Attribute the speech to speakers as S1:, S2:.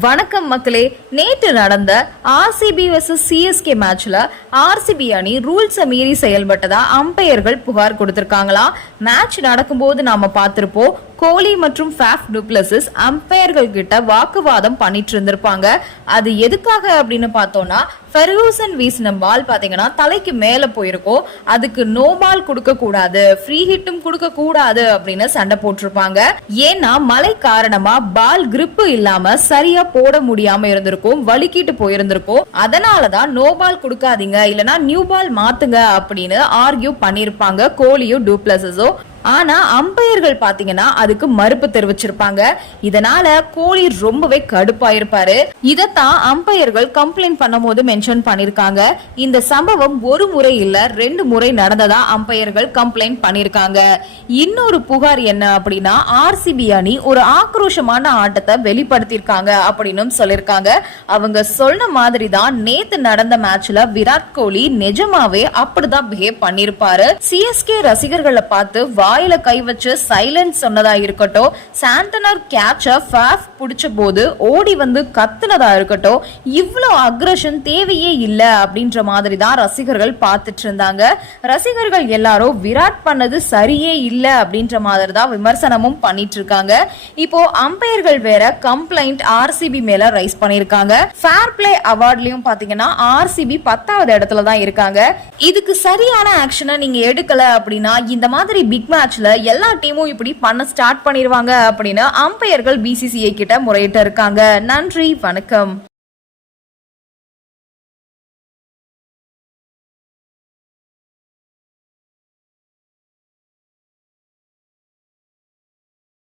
S1: வணக்கம் மக்களே. நேற்று நடந்த ஆர்சிபி வர்சஸ் சிஎஸ்கே மேட்ச்ல ஆர்சிபி அணி ரூல்ஸை மீறி செயல்பட்டதா அம்பையர்கள் புகார் கொடுத்திருக்காங்களா? மேட்ச் நடக்கும்போது நாம பார்த்திருப்போம். கோலி மற்றும் ஃபேஃப் டுப்ளசிஸ் அம்பையர்கள் கிட்ட வாக்குவாதம் பண்ணிட்டு இருந்திருப்பாங்க அது எதுக்காக அப்படின்னு பார்த்தோம்னா ஃபெர்கூசன் வீசின பால் பார்த்தீங்கன்னா தலைக்கு மேலே போயிருக்கும். அதுக்கு நோ பால் கொடுக்கக்கூடாது ஃப்ரீ ஹிட்டும் கொடுக்கக்கூடாது அப்படின்னு சண்டை போட்டிருப்பாங்க. ஏன்னா மழை காரணமாக பால் கிரிப்பு இல்லாமல் சரியாக போட முடியாமல் இருந்திருக்கும் வலுக்கிட்டு போயிருந்திருக்கும். அதனாலதான் நோ பால் கொடுக்காதீங்க இல்லைனா நியூ பால் மாற்றுங்க அப்படின்னு ஆர்கியூ பண்ணியிருப்பாங்க கோலியும் டூப்ளஸஸோ ஆனா அம்பையர்கள் பாத்தீங்கன்னா அதுக்கு மறுப்பு தெரிவிச்சிருப்பாங்க. இதனால கோலி ரொம்பவே கடுப்பாயிருப்பாரு. இதத்தான் அம்பையர்கள் கம்ப்ளைண்ட் பண்ணும்போது மென்ஷன் பண்ணிருக்காங்க. இந்த சம்பவம் ஒரு முறை இல்ல ரெண்டு முறை நடந்ததா அம்பையர்கள் கம்ப்ளைண்ட் பண்ணிருக்காங்க. இன்னொரு புகார் என்ன அப்படின்னா ஆர்சிபி அணி ஒரு ஆக்ரோஷமான ஆட்டத்தை வெளிப்படுத்தியிருக்காங்க அப்படின்னு சொல்லிருக்காங்க. அவங்க சொன்ன மாதிரி தான் நேத்து நடந்த மேட்ச்ல விராட் கோலி நிஜமாவே அப்படிதான் பிஹேவ் பண்ணிருப்பாரு. சிஎஸ்கே ரசிகர்களை பார்த்து வா வாயில கை வச்சு சைலன்ஸ் சொன்னதா இருக்கட்டும் சாண்டனர் கேட்ச ஃபேஃப் பிடிச்ச போது ஓடி வந்து கத்துனதா இருக்கட்டும் இவ்வளோ அக்ரஷன் தேவையே இல்லை அப்படின்ற மாதிரி தான் ரசிகர்கள் பார்த்துட்டு இருந்தாங்க ரசிகர்கள் எல்லாரும் விராட் பண்ணது சரியே இல்லை அப்படின்ற மாதிரி தான் விமர்சனமும் பண்ணிட்டு இருக்காங்க இப்போ அம்பையர்கள் வேற கம்ப்ளைண்ட் ஆர்சிபி மேல ரைஸ் பண்ணிருக்காங்க ஃபேர் பிளே அவார்ட்லயும் பாத்தீங்கன்னா ஆர்சிபி பத்தாவது இடத்துல தான் இருக்காங்க. இதுக்கு சரியான ஆக்ஷனை நீங்க எடுக்கல அப்படின்னா இந்த மாதிரி பிக் மேட்ச்ல எல்லா டீமும் இப்படி பண்ண ஸ்டார்ட் பண்ணிடுவாங்க அப்படின்னு அம்பையர்கள் பிசிசிஐ கிட்ட முறையிட்டு இருக்காங்க. நன்றி வணக்கம்.